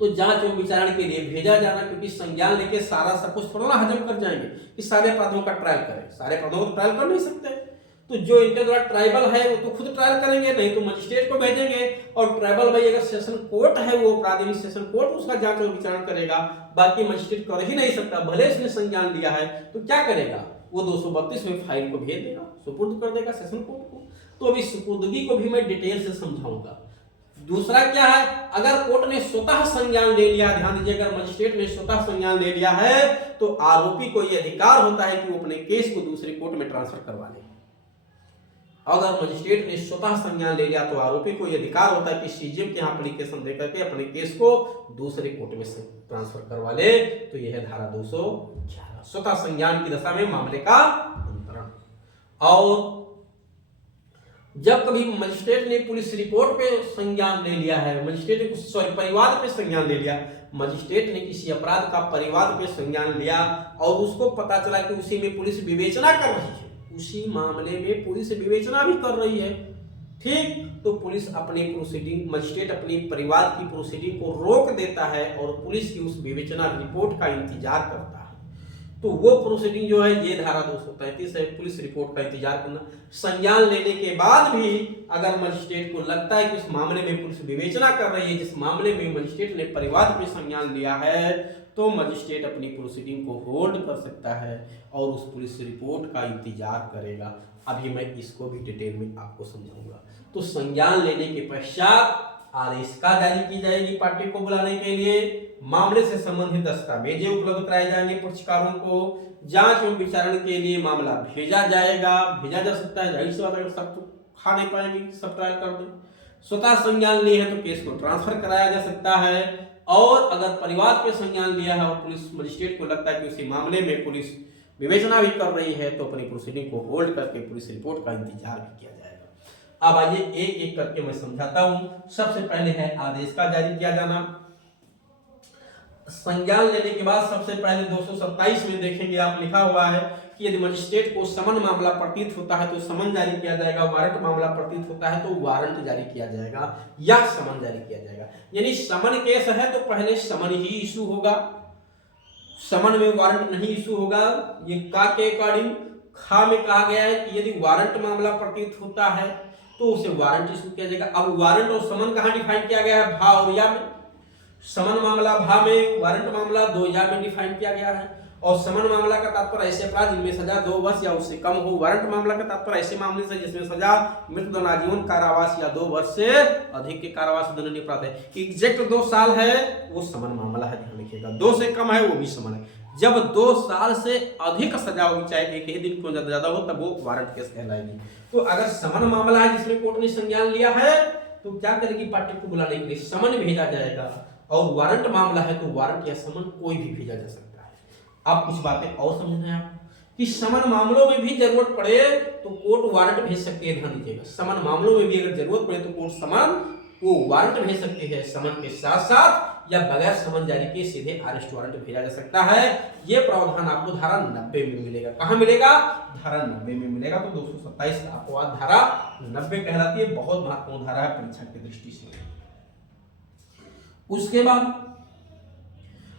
तो जांच एवं विचारण के लिए भेजा जाना, क्योंकि संज्ञान लेके सारा सब कुछ थोड़ा ना हजम कर जाएंगे कि सारे अपराधों का ट्रायल करें, सारे अपराधों को ट्रायल कर नहीं सकते। तो जो इनके द्वारा ट्राइबल है वो तो खुद ट्रायल करेंगे, नहीं तो मजिस्ट्रेट को भेजेंगे, और ट्राइबल भाई अगर सेशन कोर्ट है वो अपराधी सेशन कोर्ट उसका जांच और विचारण करेगा, बाकी मजिस्ट्रेट कर ही नहीं सकता। भले इसने संज्ञान लिया है तो क्या करेगा, वो 232 में फाइल को भेज देगा, सुपुर्द कर देगा सेशन कोर्ट को। तो अभी सुपुर्दगी को भी मैं डिटेल से समझाऊंगा। दूसरा क्या है, अगर कोर्ट ने स्वतः संज्ञान ले लिया, ध्यान दीजिए, अगर मजिस्ट्रेट ने स्वतः संज्ञान ले लिया है तो आरोपी को यह अधिकार होता है कि वो अपने केस को दूसरे कोर्ट में ट्रांसफर करवा ले। अगर मजिस्ट्रेट ने स्वतः संज्ञान ले लिया तो आरोपी को यह अधिकार होता है कि सीजीएम के यहाँ एप्लीकेशन देकर के अपने केस को दूसरे कोर्ट में ट्रांसफर करवा ले। तो यह है धारा 211, स्वतः संज्ञान की दशा में मामले का अंतरण। और जब कभी मजिस्ट्रेट ने पुलिस रिपोर्ट पे संज्ञान ले लिया है, मजिस्ट्रेट ने सॉरी परिवाद पे संज्ञान ले लिया, मजिस्ट्रेट ने किसी अपराध का परिवाद पे संज्ञान लिया और उसको पता चला कि उसी में पुलिस विवेचना कर रही है, उसी मामले में पुलिस विवेचना भी कर रही है, ठीक, तो पुलिस अपनी प्रोसीडिंग, मजिस्ट्रेट अपनी परिवाद की प्रोसीडिंग को रोक देता है और पुलिस की उस विवेचना रिपोर्ट का इंतजार करता है। तो वो प्रोसीडिंग जो है ये धारा 233 है, पुलिस रिपोर्ट का इंतजार करना। संज्ञान लेने के बाद भी अगर मजिस्ट्रेट को लगता है कि उस मामले में पुलिस विवेचना कर रही है, जिस मामले में मजिस्ट्रेट ने परिवाद में संज्ञान लिया है, तो मजिस्ट्रेट अपनी प्रोसीडिंग को होल्ड कर सकता है और उस पुलिस रिपोर्ट का इंतजार करेगा। अभी मैं इसको भी डिटेल में आपको समझाऊंगा। तो संज्ञान लेने के पश्चात आदेशिका जारी की जाएगी पार्टी को बुलाने के लिए, मामले से संबंधित दस्तावेजें उपलब्ध कराए जाएंगे पक्षकारों को, जांच एवं विचारण के लिए मामला भेजा जा सकता है, जाहिर सी बात है, सब तो खा नहीं पाएंगे, सब ट्रायल कर दें। स्वतः संज्ञान लिए है तो केस को ट्रांसफर कराया जा सकता है, और अगर परिवाद पे संज्ञान लिया है और पुलिस मजिस्ट्रेट को लगता है कि उसी मामले में पुलिस विवेचना भी कर रही है, तो अपनी प्रोसीडिंग को होल्ड करके पुलिस रिपोर्ट का इंतजार भी किया जाएगा। अब आइए एक एक करके मैं समझाता हूं। सबसे पहले है आदेश का जारी किया जाना। संज्ञान लेने के बाद सबसे पहले 227 में देखेंगे आप, लिखा हुआ है कि यदि मजिस्ट्रेट को समन मामला प्रतीत होता है तो समन जारी किया जाएगा, वारंट मामला प्रतीत होता है तो वारंट जारी किया जाएगा या समन जारी किया जाएगा। यानी समन केस है तो पहले समन ही इशू होगा, समन में वारंट नहीं इशू होगा। ये का के अकॉर्डिंग खा में कहा गया है कि यदि वारंट मामला प्रतीत होता है तो उसे वारंट इशू किया जाएगा। अब वारंट और समन कहां डिफाइन किया गया है? भा और या में। समन मामला भा में, वारंट मामला 2 या में डिफाइन किया गया है। और समन मामला का तात्पर्य ऐसे अपराध जिनमें सजा 2 वर्ष या उससे कम हो, वारंट मामला का तात्पर्य ऐसे मामले से जिसमें सजा मृत्युदंड, आजीवन कारावास या 2 वर्ष से अधिक के कारावास दंडनीय अपराध है। एग्जैक्ट 2 साल है वो समन मामला है, ध्यान रखिएगा। 2 से कम है वो भी समन है। जब 2 साल से अधिक सजा होगी, चाहे एक ही दिन को ज्यादा हो, तब वो वारंट केस कहलाएगी। तो अगर समन मामला है जिसमें कोर्ट ने संज्ञान लिया है तो क्या करेगी? पार्टी को बुलाने के लिए समन भेजा जाएगा, और वारंट मामला है तो वारंट या समन कोई भी भेजा जा सकता है। अब कुछ बातें और समझना है आपको कि समन मामलों में भी जरूरत पड़े तो कोर्ट वारंट भेज सकती है, ध्यान दीजिएगा। समन मामलों में भी अगर जरूरत पड़े तो कोर्ट समन वो वारंट भेज सकती है, समन के साथ साथ या बगैर समन जारी के सीधे अरेस्ट वारंट भेजा जा सकता है। ये प्रावधान आपको धारा 90 में मिलेगा। कहां मिलेगा? धारा 90 में मिलेगा। तो 227 का अपवाद धारा 90 कहलाती है, बहुत महत्वपूर्ण धारा है परीक्षा की दृष्टि से। उसके बाद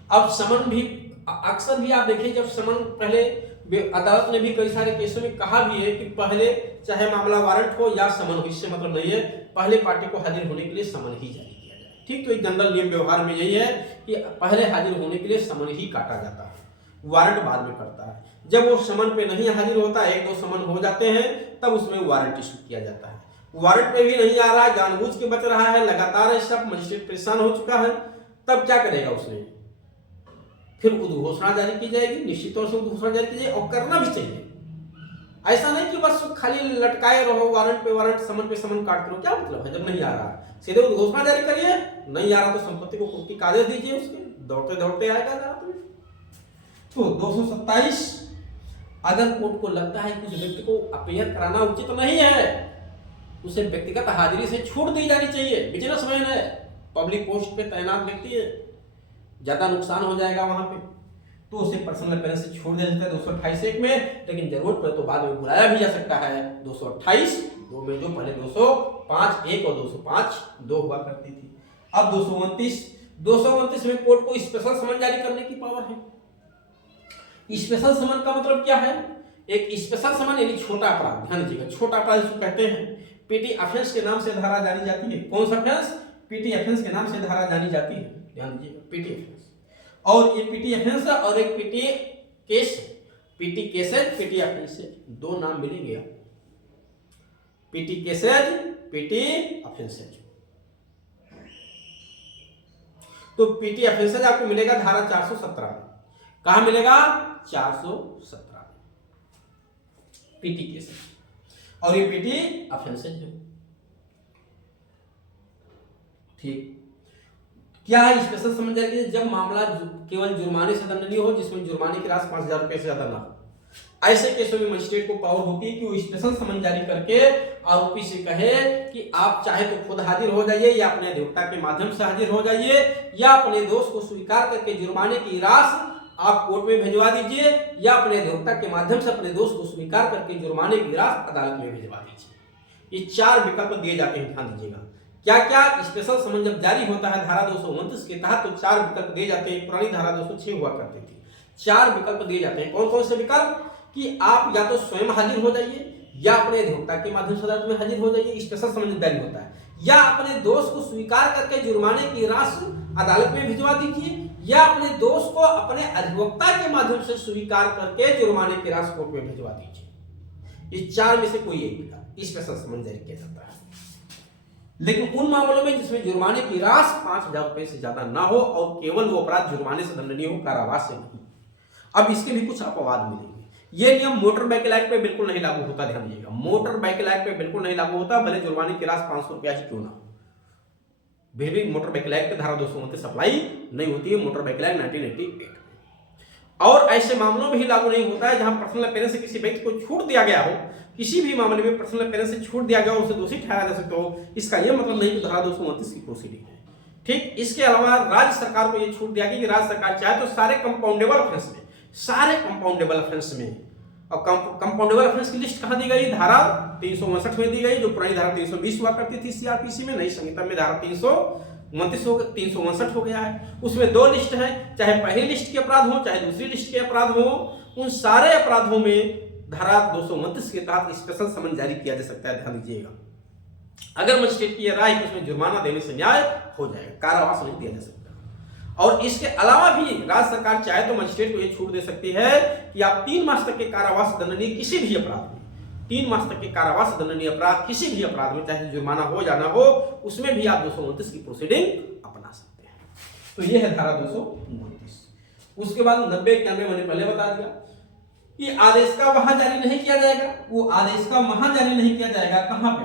अब समन भी अक्सर भी आप देखिए, जब समन पहले अदालत ने भी कई सारे केसों में कहा भी है कि पहले चाहे मामला वारंट हो या समन हो, इससे मतलब नहीं है पहले पार्टी को हाजिर होने के लिए समन ही जारी किया जाए। ठीक, तो एक जनरल नियम व्यवहार में यही है कि पहले हाजिर होने के लिए समन ही काटा जाता है, वारंट बाद में करता है। जब वो समन पे नहीं हाजिर होता, 1-2 समन हो जाते हैं, तब उसमें वारंट इशू किया जाता है। वारंट पे भी नहीं आ रहा है, जानबूझ के बच रहा है, लगातार है, सब मजिस्ट्रेट परेशान हो चुका है, तब क्या करेगा उसने? फिर उद्घोषणा जारी की जाएगी, निश्चित तौर से उद्घोषणा जारी की जाएगी, और करना भी चाहिए। ऐसा नहीं कि बस खाली लटकाए रहो, वारंट पे वारंट, समन पे समन काटते रहो, क्या मतलब है? जब नहीं आ रहा सीधे उद्घोषणा जारी करिए, नहीं आ रहा तो संपत्ति को कुर्की का आदेश दीजिए, उसके दौड़ते दौड़ते आएगा रात में। तो 227, अगर कोर्ट को लगता है कि उस व्यक्ति को अपीयर कराना उचित नहीं है, उसे व्यक्तिगत हाजिरी से छूट दी जानी चाहिए। बिजनेसमैन है, पब्लिक पोस्ट पे तैनात व्यक्ति है, ज्यादा नुकसान हो जाएगा वहां पे, तो उसे पर्सनल अपीयरेंस से छोड़ दिया जाता है 228 में। लेकिन जरूरत पड़े तो बाद में बुलाया भी जा सकता है। 228 2 में, जो पहले 205(1) और 205(2) हुआ करती थी। अब 229 में कोर्ट को स्पेशल समन जारी करने की पावर है। स्पेशल समन का मतलब क्या है? एक स्पेशल समन यानी छोटा अपराध, ध्यान दीजिएगा, छोटा अपराध जिसको कहते हैं, पीटी ऑफेंस के नाम से धारा जानी जाती है। कौन सा ऑफेंस? पीटी ऑफेंस के नाम से धारा जानी जाती है, ध्यान दीजिएगा, पीटी ऑफेंस। और ये पीटी ऑफेंस है और एक PT case, PT cases, PT offence, 2 नाम मिलेंगे आप, पीटी केसेज, पीटी ऑफेंसेज। तो पीटी ऑफेंसेज आपको मिलेगा धारा 417 में। कहां मिलेगा? 417 में पीटी केसेज, और ये पीटी ऑफेंसेज है। ठीक, क्या है स्पेशल समन जारी? जब मामला केवल जुर्माने से दंडनीय हो, जिसमें जुर्माने की राशि 5,000 रुपए से ज्यादा ना हो। ऐसे केसों में मजिस्ट्रेट को पावर होती है कि वो स्पेशल समन जारी करके आरोपी से कहे कि आप चाहे तो खुद हाजिर हो जाइए या अपने अधिवक्ता के माध्यम से हाजिर हो जाइए या अपने दोष को स्वीकार करके जुर्माने की राशि आप कोर्ट में भिजवा दीजिए या अपने अधिवक्ता के माध्यम से अपने दोष को स्वीकार करके जुर्माने की राशि अदालत में भिजवा दीजिए। ये 4 विकल्प दिए जाते हैं, ध्यान दीजिएगा। क्या क्या स्पेशल समन जब जारी होता है धारा 229 के तहत तो 4 विकल्प दिए जाते हैं। पुरानी धारा 206 हुआ करती थी। 4 विकल्प दिए जाते हैं। कौन कौन से विकल्प? कि आप या तो स्वयं हाजिर हो जाइए या अपने अधिवक्ता के माध्यम से अदालत में हाजिर हो जाइए, स्पेशल समन जारी होता है, या अपने दोष को स्वीकार करके जुर्माने की राशि अदालत में भिजवा दीजिए या अपने दोष को अपने अधिवक्ता के माध्यम से स्वीकार करके जुर्माने की राशि कोर्ट में भिजवा दीजिए। इस 4 में से कोई एक विकल्प स्पेशल समन जारी किया जाता है। लेकिन उन मामलों में जिसमें जुर्माने की राशि 5,000 रुपए से ज्यादा ना हो और केवल वो अपराध जुर्माने से दंडनीय हो, कारावास से नहीं। अब इसके भी कुछ अपवाद मिलेंगे। ये नियम मोटर व्हीकल एक्ट पे बिल्कुल नहीं लागू होता, ध्यान दीजिएगा। मोटर व्हीकल एक्ट पे बिल्कुल नहीं लागू होता, भले जुर्माने की राशि 500 रुपया ही क्यों ना हो, फिर भी मोटर व्हीकल एक्ट पे धारा 229 अप्लाई नहीं होती है, मोटर व्हीकल एक्ट 1988। और ऐसे मामलों में ही लागू नहीं होता है जहां पर्सनल अपीयरेंस से किसी व्यक्ति को छूट दिया गया हो, किसी भी मामले में पर्सनल अपीयरेंस से छूट दिया गया हो, उसे दोषी ठहराया जा सकता हो। इसका यह मतलब नहीं कि धारा 229 की प्रोसीडिंग है। ठीक, इसके अलावा राज्य सरकार को यह छूट दिया गया कि राज्य सरकार चाहे तो सारे कंपाउंडेबल ऑफेंस में, सारे कंपाउंडेबल ऑफेंस में, और कंपाउंडेबल ऑफेंस की लिस्ट कहां दी गई? धारा 359 में दी गई, जो पुरानी धारा 320 हुआ करती थी सीआरपीसी में। नई संहिता में धारा 359 हो गया है। उसमें 2 लिस्ट है, चाहे पहली लिस्ट के अपराध हो चाहे दूसरी लिस्ट के अपराध हो। उन सारे अपराधों में धारा 229 के तहत स्पेशल समन जारी किया जा सकता है, ध्यान दीजिएगा। अगर मजिस्ट्रेट की राय है उसमें जुर्माना देने से न्याय हो जाएगा, कारावास नहीं दिया जा सकता। और इसके अलावा भी राज्य सरकार चाहे तो मजिस्ट्रेट को यह छूट दे सकती है कि आप 3 मास तक के कारावास दंडनीय किसी भी अपराध में, 3 मास तक के कारावास दंडनीय अपराध किसी भी अपराध में, चाहे जुर्माना हो या ना हो, उसमें भी आप 229 की प्रोसीडिंग अपना सकते हैं। तो यह है धारा 229। उसके बाद 90-91 मैंने पहले बता दिया कि आदेश का वहां जारी नहीं किया जाएगा। वो आदेश का वहां जारी नहीं किया जाएगा, कहां पे?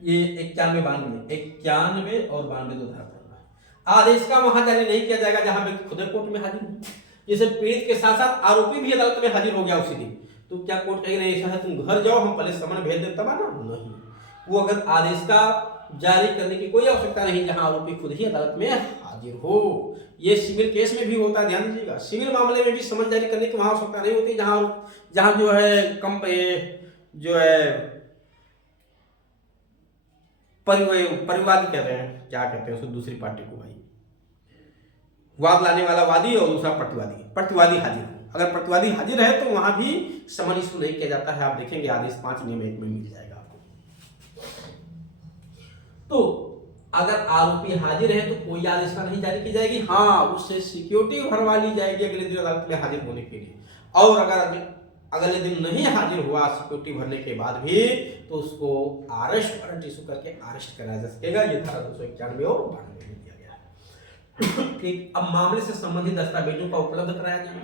ये 91, 92 और 92 दो धारा आदेश का वहां जारी नहीं किया जाएगा जहां व्यक्ति खुद कोर्ट में हाजिर हो। जैसे पीड़ित के साथ साथ आरोपी भी अदालत में हाजिर हो गया उसी दिन, तो क्या कोर्ट कहेगी नहीं ऐसा है तुम घर जाओ, हम पहले समन भेज दें तब आना? नहीं, वो अगर आदेश का जारी करने की कोई आवश्यकता नहीं जहां आरोपी खुद ही अदालत में हाजिर हो। ये सिविल केस में भी होता है, ध्यान दीजिएगा। सिविल मामले में भी समन जारी करने की वहां आवश्यकता नहीं होती जहां जो है परिवादी कहते हैं, क्या कहते हैं उसको, दूसरी पार्टी को, भाई वाद लाने वाला वादी और दूसरा प्रतिवादी हाजिर हो। अगर प्रतिवादी हाजिर है तो वहां भी समन इशू नहीं किया जाता है। आप देखेंगे आदेश 5 नियम 1 में मिल जाएगा आपको। तो अगर आरोपी हाजिर है तो कोई आदेश का नहीं जारी की जाएगी। हाँ, उससे सिक्योरिटी भरवा ली जाएगी अगले दिन अदालत में हाजिर होने के लिए। और अगर अगले दिन नहीं हाजिर हुआ सिक्योरिटी भरने के बाद भी, तो उसको अरेस्ट वारंट इशू करके अरेस्ट कराया जा सकेगा। ये धारा 291 और 92 में दिया गया है। ठीक, अब मामले से संबंधित दस्तावेजों का उपलब्ध कराया जाना।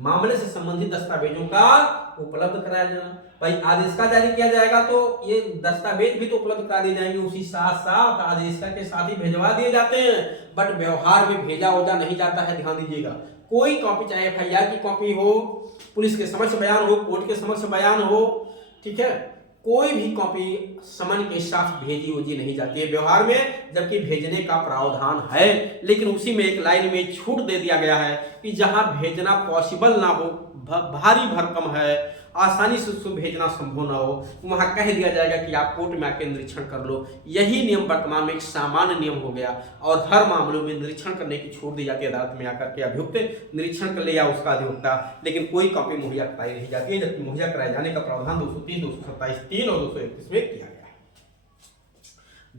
मामले से संबंधित दस्तावेजों का उपलब्ध कराया जाना। भाई आदेश का जारी किया जाएगा तो ये दस्तावेज भी तो उपलब्ध करा दिए जाएंगे, उसी साथ साथ आदेश के साथ ही भेजवा दिए जाते हैं, बट व्यवहार में भेजा ओजा नहीं जाता है, ध्यान दीजिएगा। कोई कॉपी, चाहे FIR की कॉपी हो, पुलिस के समक्ष बयान हो, कोर्ट के समक्ष बयान हो, ठीक है, कोई भी कॉपी समन के साथ भेजी ओजी नहीं जाती है व्यवहार में, जबकि भेजने का प्रावधान है। लेकिन उसी में एक लाइन में छूट दे दिया गया है कि जहां भेजना पॉसिबल ना हो, भारी भरकम है, आसानी से उसको भेजना संभव ना हो, वहां कह दिया जाएगा कि आप कोर्ट में आके निरीक्षण कर लो। यही नियम वर्तमान में एक सामान्य नियम हो गया और हर मामलों में निरीक्षण करने की छूट दी जाती है अदालत में आकर के। अभियुक्त निरीक्षण कर ले या उसका अधिवक्ता, लेकिन कोई कॉपी मुहैया कराई नहीं जाती है, जबकि मुहैया कराए जाने का प्रावधान 230, 227, 3 और 231 में किया गया है।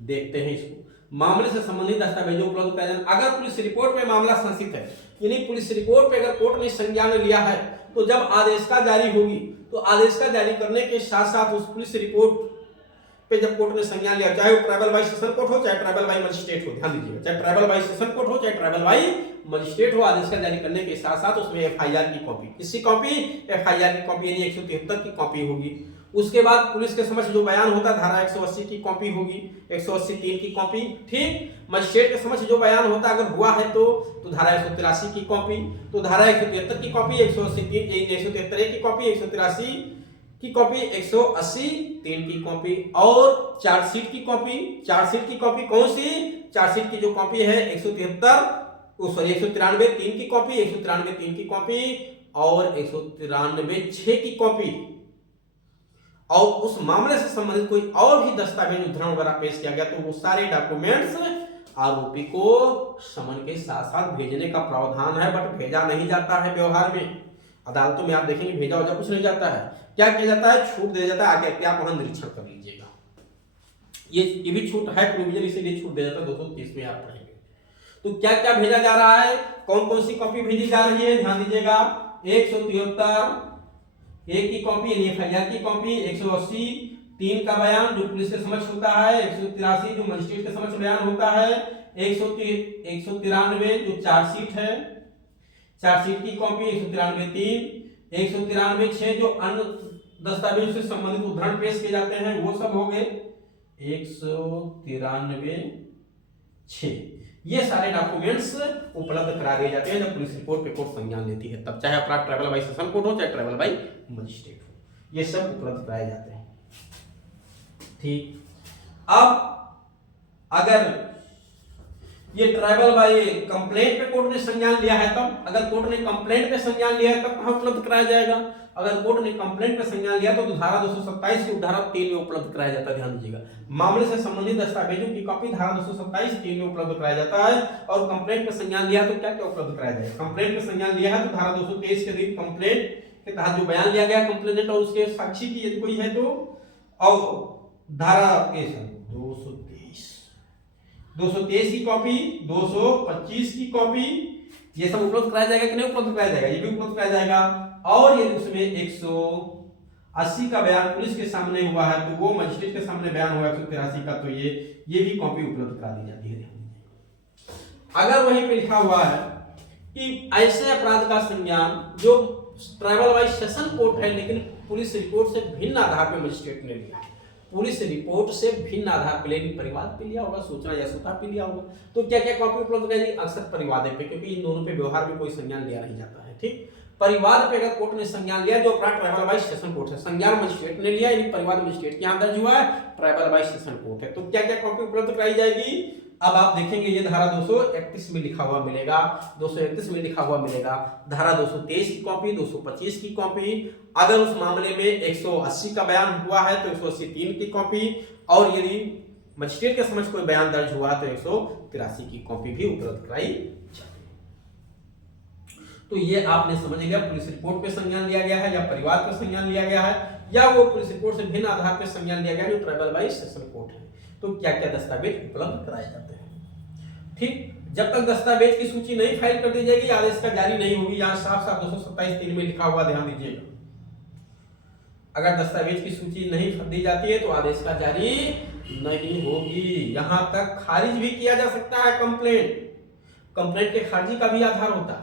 देखते हैं इसको। मामले से संबंधित दस्तावेजों उपलब्ध कराया जाना। अगर पुलिस रिपोर्ट में मामला संसित है, यानी पुलिस रिपोर्ट पे अगर कोर्ट ने संज्ञान लिया है, तो जब आदेश का जारी होगी तो आदेश का जारी करने के साथ साथ उस पुलिस रिपोर्ट पे जब कोर्ट ने संज्ञान लिया, चाहे वो ट्राइबल बाई सेशन कोर्ट हो चाहे ट्राइबल बाई मजिस्ट्रेट हो, ध्यान दीजिएगा, चाहे ट्राइबल बाई सेशन कोर्ट हो चाहे ट्राइबल बाई मजिस्ट्रेट हो, आदेश का जारी करने के साथ साथ उसमें FIR की कॉपी, किसकी कॉपी? FIR की कॉपी, यानी 173 की कॉपी होगी। उसके बाद पुलिस के समक्ष जो बयान होता है धारा 180 की कॉपी होगी, 180(3) की कॉपी। ठीक, मजिस्ट्रेट के समक्ष जो बयान होता है अगर हुआ है तो धारा 183 की कॉपी, तो धारा 173 की कॉपी, 173 की कॉपी, 183 की कॉपी, 180(3) की कॉपी और चार्जशीट की कॉपी। चार्जशीट की कॉपी कौन सी? चार्जशीट की जो कॉपी है 193(3) की कॉपी, 193(3) की कॉपी और 193(6) की कॉपी। और उस मामले से संबंधित कोई और भी दस्तावेज उद्धरण वगैरह पेश किया गया तो वो सारे डॉक्यूमेंट्स आरोपी को समन के साथ साथ भेजने का प्रावधान है, बट भेजा नहीं जाता है। व्यवहार में अदालतों में आप देखेंगे भेजा वजह कुछ नहीं जाता है। क्या किया जाता है? छूट दे जाता है, आगे आप वहां निरीक्षण कर लीजिएगा। ये भी छूट है प्रोविजन, इसीलिए छूट दे जाता है। 230 में आप पढ़ेंगे। तो क्या क्या भेजा जा रहा है, कौन कौन सी कॉपी भेजी जा रही है, ध्यान दीजिएगा। 173 एक की कॉपी यानी एफआईआर की कॉपी, 180(3) का बयान जो पुलिस के समक्ष होता है, 183 जो मजिस्ट्रेट के समक्ष बयान होता है, 193 जो चार्जशीट है, चार्जशीट की कॉपी, 193(3), 193(6) जो अन्य दस्तावेजों से संबंधित उद्धरण पेश किए जाते हैं वो सब हो गए 193(6). ये सारे डॉक्यूमेंट्स उपलब्ध करा दिए जाते हैं जब पुलिस रिपोर्ट पे कोर्ट संज्ञान लेती है, तब चाहे अपराध ट्राइबल बाई सेशन कोर्ट हो चाहे ट्राइबल बाई मजिस्ट्रेट हो, ये सब उपलब्ध कराए जाते हैं। ठीक, अब अगर ये ट्राइबल बाई कंप्लेंट पे कोर्ट ने संज्ञान लिया है तब, अगर कोर्ट ने कंप्लेंट पे संज्ञान लिया है तब कहां उपलब्ध कराया जाएगा? अगर कोर्ट ने कंप्लेंट पे संज्ञान लिया तो धारा 227 की धारा 3 में उपलब्ध कराया जाता है। ध्यान दीजिएगा, मामले से संबंधित दस्तावेजों की कॉपी धारा 227(3) में उपलब्ध कराया जाता है। और कंप्लेंट पे संज्ञान लिया तो क्या क्या उपलब्ध कराया जाएगा? कंप्लेंट पे संज्ञान लिया है तो धारा 223 के अधीन कंप्लेंट के तहत जो बयान लिया गया कंप्लेनेंट और उसके साक्षी की यदि कोई है तो, और धारा 223 की कॉपी, 225 की कॉपी, ये सब उपलब्ध कराया जाएगा कि नहीं उपलब्ध कराया जाएगा? ये भी उपलब्ध कराया जाएगा। और यदि उसमें 180 का बयान पुलिस के सामने हुआ है तो वो मजिस्ट्रेट के सामने बयान हुआ 183 का, तो ये भी कॉपी उपलब्ध करा दी जाती है। अगर वहीं पे लिखा हुआ है कि ऐसे अपराध का संज्ञान जो ट्राइबल बाई सेशन कोर्ट है लेकिन पुलिस रिपोर्ट से भिन्न आधार पर मजिस्ट्रेट ने लिया, पुलिस रिपोर्ट से भिन्न आधार पर लेकिन परिवाद पे लिया होगा, सूचना या सूता पे लिया होगा, तो क्या क्या कॉपी उपलब्ध रहेगी? अक्सर परिवाद पे, क्योंकि इन दोनों पे व्यवहार में कोई संज्ञान लिया नहीं जाता है। ठीक, परिवाद पे अगर कोर्ट ने संज्ञान लिया, जो अपराध ट्राइबल बाई सेशन कोर्ट है, संज्ञान मजिस्ट्रेट ने लिया यानी परिवाद मजिस्ट्रेट के यहाँ दर्ज हुआ है, ट्राइबल बाई सेशन कोर्ट है, तो क्या क्या कॉपी उपलब्ध कराई जाएगी? अब आप देखेंगे ये धारा 231 में लिखा हुआ मिलेगा, 231 में लिखा हुआ मिलेगा, धारा 223 की कॉपी, 225 की कॉपी। अगर उस मामले में 180 का बयान हुआ है तो 180(3) की कॉपी, और यदि मजिस्ट्रेट के समक्ष कोई बयान दर्ज हुआ तो 183 की कॉपी भी उपलब्ध कराई जाती है। तो ये आपने समझ लिया, पुलिस रिपोर्ट पे संज्ञान लिया गया है या परिवार पे संज्ञान लिया गया है, या वो पुलिस रिपोर्ट से भिन्न आधार पे संज्ञान लिया गया जो ट्राइबल बाई सेशन कोर्ट है, तो क्या क्या दस्तावेज उपलब्ध कराए जाते हैं। ठीक, जब तक दस्तावेज की सूची नहीं फाइल कर दी जाएगी आदेश का जारी नहीं होगी। यहाँ साफ साफ 227(3) में लिखा हुआ, ध्यान दीजिएगा। अगर दस्तावेज की सूची नहीं दी जाती है तो आदेश का जारी नहीं होगी। यहां तक खारिज भी किया जा सकता है कंप्लेंट के खारिजी का भी आधार होता है।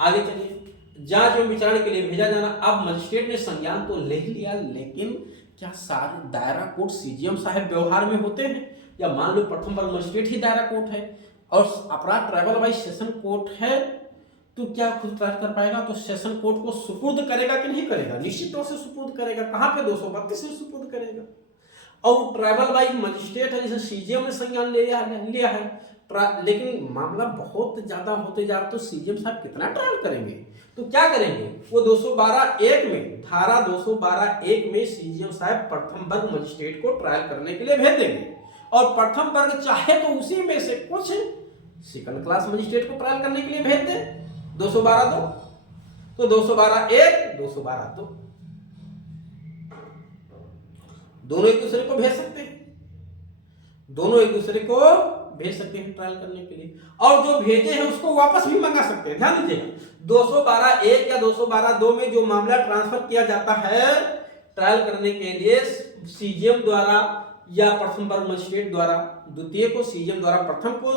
आगे चलिए, जांच एवं विचारण के लिए भेजा जाना। अब मजिस्ट्रेट ने संज्ञान तो ले लिया, लेकिन क्या सारे दायरा कोर्ट सीजीएम साहब व्यवहार में होते हैं? या मान लो प्रथम वर्ग मजिस्ट्रेट ही दायरा कोर्ट है और अपराध ट्राइबल बाई सेशन कोर्ट है, तो क्या खुद ट्रायल कर पाएगा? तो सेशन कोर्ट को सुपुर्द करेगा कि नहीं करेगा? निश्चित तौर से सुपुर्द करेगा। कहां पे? 232 में सुपुर्द करेगा। और ट्राइबल बाई मजिस्ट्रेट है, जैसे सीजीएम ने संज्ञान लिया है, लेकिन मामला बहुत ज्यादा होते जा रहा, तो सीजीएम साहब कितना ट्रायल करेंगे? तो क्या करेंगे? वो 212(1) में, धारा 212(1) में सीजीएम साहब प्रथम वर्ग मजिस्ट्रेट को ट्रायल करने के लिए भेज देंगे, और प्रथम वर्ग चाहे तो उसी में से कुछ सेकंड क्लास मजिस्ट्रेट को ट्रायल करने के लिए भेज दे। 212(2), तो 212(1), 212(2) दोनों एक दूसरे को भेज सकते हैं, ट्रायल करने के लिए, और जो भेजे हैं उसको वापस भी मंगा सकते हैं। ध्यान दीजिएगा, 212(1) या 212(2) में जो मामला ट्रांसफर किया जाता है ट्रायल करने के लिए सीजीएम द्वारा या प्रथम वर्ग मजिस्ट्रेट द्वारा, द्वितीय को सीजीएम द्वारा प्रथम को,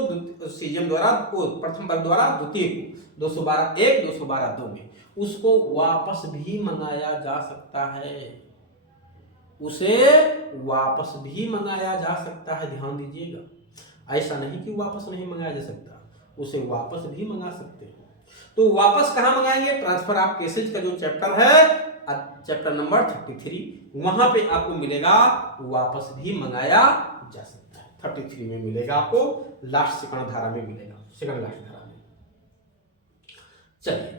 सीजीएम द्वारा प्रथम वर्ग द्वारा द्वितीय को, 212(1), 212(2) में उसको वापस भी मंगाया जा सकता है। उसे वापस भी मंगाया जा सकता है। ध्यान दीजिएगा, ऐसा नहीं कि वापस नहीं मंगाया जा सकता, उसे वापस भी मंगा सकते हैं। तो वापस कहां मंगाएंगे? ट्रांसफर ऑफ केसेज का जो चैप्टर है, चैप्टर नंबर 33, वहां पे आपको मिलेगा वापस भी मंगाया जा सकता है। 33 में मिलेगा आपको, लास्ट सेकंड धारा में मिलेगा, सेकंड लास्ट धारा में। चलिए,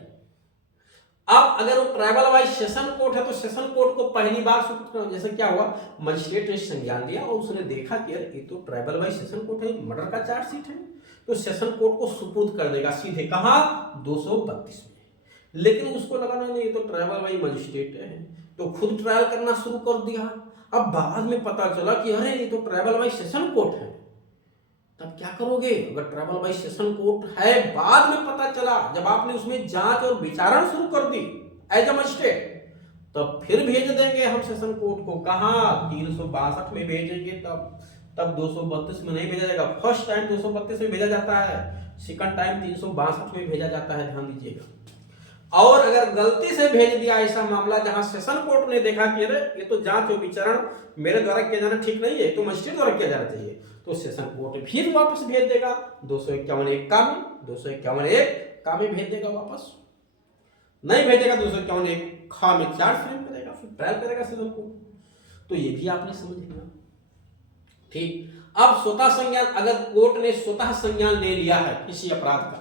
अब अगर वो ट्राइबल वाइज सेशन कोर्ट है तो सेशन कोर्ट को पहली बार सुपुर्द, जैसे क्या हुआ, मजिस्ट्रेट ने संज्ञान दिया और उसने देखा कि यार ये तो ट्राइबल वाइज सेशन कोर्ट है, मर्डर का चार्जशीट है, तो सेशन कोर्ट को सुपुर्द कर देगा सीधे, कहां? 232 में। लेकिन उसको लगा नहीं, ये तो ट्राइबल वाइज मजिस्ट्रेट है, तो खुद ट्रायल करना शुरू कर दिया। अब बाद में पता चला कि अरे ये तो ट्राइबल वाइज सेशन कोर्ट है, तब क्या करोगे? अगर ट्राइबल वाइज सेशन कोर्ट है, बाद में पता चला जब आपने उसमें जांच और विचारण शुरू कर दी एज अ मजिस्ट्रेट, तब फिर भेज देंगे हम सेशन कोर्ट को, कहां? 362 में भेजेंगे, तब 232 में नहीं भेजा जाएगा। फर्स्ट टाइम 232 में भेजा जाता है, सेकंड टाइम 362 में भेजा जाता है, ध्यान दीजिएगा। और अगर गलती से भेज दिया ऐसा मामला जहां सेशन कोर्ट ने देखा कि अरे ये तो जांच और विचारण मेरे द्वारा किया जाना ठीक नहीं है, तो मजिस्ट्रेट द्वारा किया जाना चाहिए, तो सेशन कोर्ट फिर वापस भेज देगा 251 का में, 251 का में भेज देगा वापस। नहीं भेजेगा 251 खा में चार्ज फ्रेम करेगा, फिर ट्रायल करेगा सेशन कोर्ट। तो ये भी आपने समझ लिया, ठीक। अब स्वतः संज्ञान, अगर कोर्ट ने स्वतः संज्ञान ले लिया है किसी अपराध का,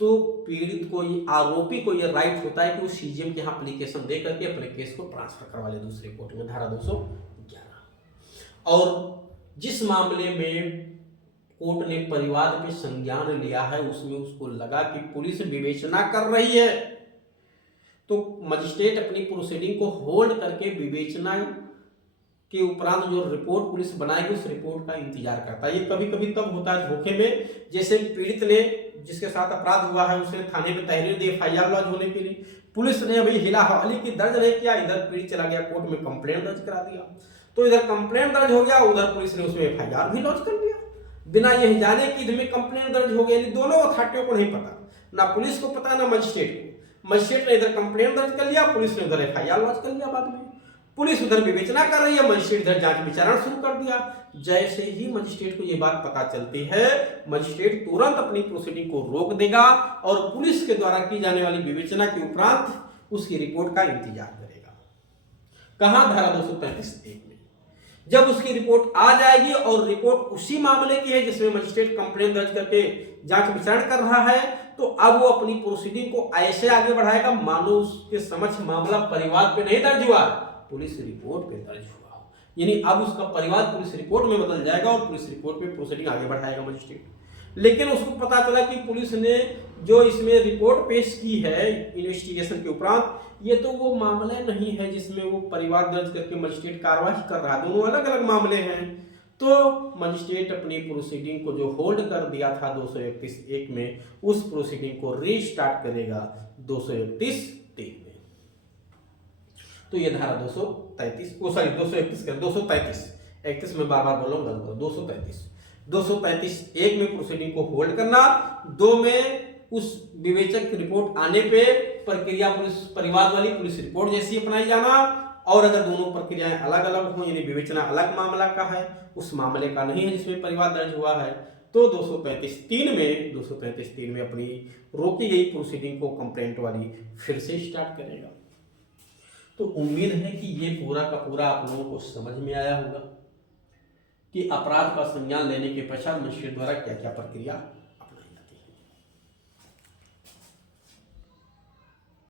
तो पीड़ित को, आरोपी को यह राइट होता है कि वो सीजीएम के यहाँ एप्लीकेशन दे करके अपने केस को ट्रांसफर करवा ले दूसरे कोर्ट में, धारा 211। और जिस मामले में कोर्ट ने परिवाद पे संज्ञान लिया है, उसमें उसको लगा कि पुलिस विवेचना कर रही है, तो मजिस्ट्रेट अपनी प्रोसीडिंग को होल्ड करके विवेचना के उपरांत जो रिपोर्ट पुलिस बनाएगी उस रिपोर्ट का इंतजार करता है। ये कभी कभी तब होता है धोखे में, जैसे पीड़ित ने, जिसके साथ अपराध हुआ है, उसने थाने में तहरीर दी एफआईआर लॉन्च होने के लिए, पुलिस ने अभी हिला हवाली की दर्ज नहीं किया, इधर पीड़ित चला गया कोर्ट में कंप्लेंट दर्ज करा दिया, तो इधर कंप्लेंट दर्ज हो गया, उधर पुलिस ने उसमें एफआईआर भी लॉन्च कर दिया, बिना यही जाने कि इधर में कंप्लेंट दर्ज हो गई। दोनों अथॉरिटियों को नहीं पता, ना पुलिस को पता ना मजिस्ट्रेट को। मजिस्ट्रेट ने इधर कंप्लेंट दर्ज कर लिया, पुलिस ने उधर एफआईआर लॉन्च कर लिया, बाद में पुलिस उधर विवेचना कर रही है, मजिस्ट्रेट इधर जांच विचारण शुरू कर दिया। जैसे ही मजिस्ट्रेट को ये बात पता चलती है, मजिस्ट्रेट तुरंत अपनी प्रोसीडिंग को रोक देगा और पुलिस के द्वारा की जाने वाली विवेचना के उपरांत उसकी रिपोर्ट का इंतजार करेगा। कहां? धारा 233(1) में। जब उसकी रिपोर्ट आ जाएगी और रिपोर्ट उसी मामले की है जिसमें मजिस्ट्रेट कंप्लेंट दर्ज करके जांच विचारण कर रहा है, तो अब वो अपनी प्रोसीडिंग को ऐसे आगे बढ़ाएगा मानो उसके समक्ष मामला परिवाद पे नहीं दर्ज हुआ, पुलिस रिपोर्ट पे दर्ज हुआ हो। यानी अब उसका परिवार पुलिस रिपोर्ट में बदल जाएगा और पुलिस रिपोर्ट पे प्रोसीडिंग आगे बढ़ाएगा मजिस्ट्रेट। लेकिन उसको पता चला कि पुलिस ने जो इसमें रिपोर्ट पेश की है इन्वेस्टिगेशन के उपरांत, ये तो वो मामला नहीं है जिसमें वो परिवार दर्ज करके मजिस्ट्रेट कार्रवाई कर रहा है, दोनों अलग अलग मामले हैं। तो मजिस्ट्रेट अपनी प्रोसीडिंग को जो होल्ड कर दिया था 231(1) में, उस प्रोसीडिंग को रीस्टार्ट करेगा 231(3) में। तो ये धारा 233 233 में बार बार बोलूंगा, 233(1) में प्रोसीडिंग को होल्ड करना, 2 में उस विवेचक की रिपोर्ट आने पे प्रक्रिया पुलिस परिवाद वाली पुलिस रिपोर्ट जैसी अपनाई जाना, और अगर दोनों प्रक्रियाएं अलग अलग हो, यानी विवेचना अलग मामला का है, उस मामले का नहीं है जिसमें परिवाद दर्ज हुआ है, तो 233(3) में अपनी रोकी गई प्रोसीडिंग को कंप्लेंट वाली फिर से स्टार्ट करेगा। तो उम्मीद है कि ये पूरा का पूरा आप लोगों को समझ में आया होगा कि अपराध का संज्ञान लेने के पश्चात मजिस्ट्रेट द्वारा क्या क्या प्रक्रिया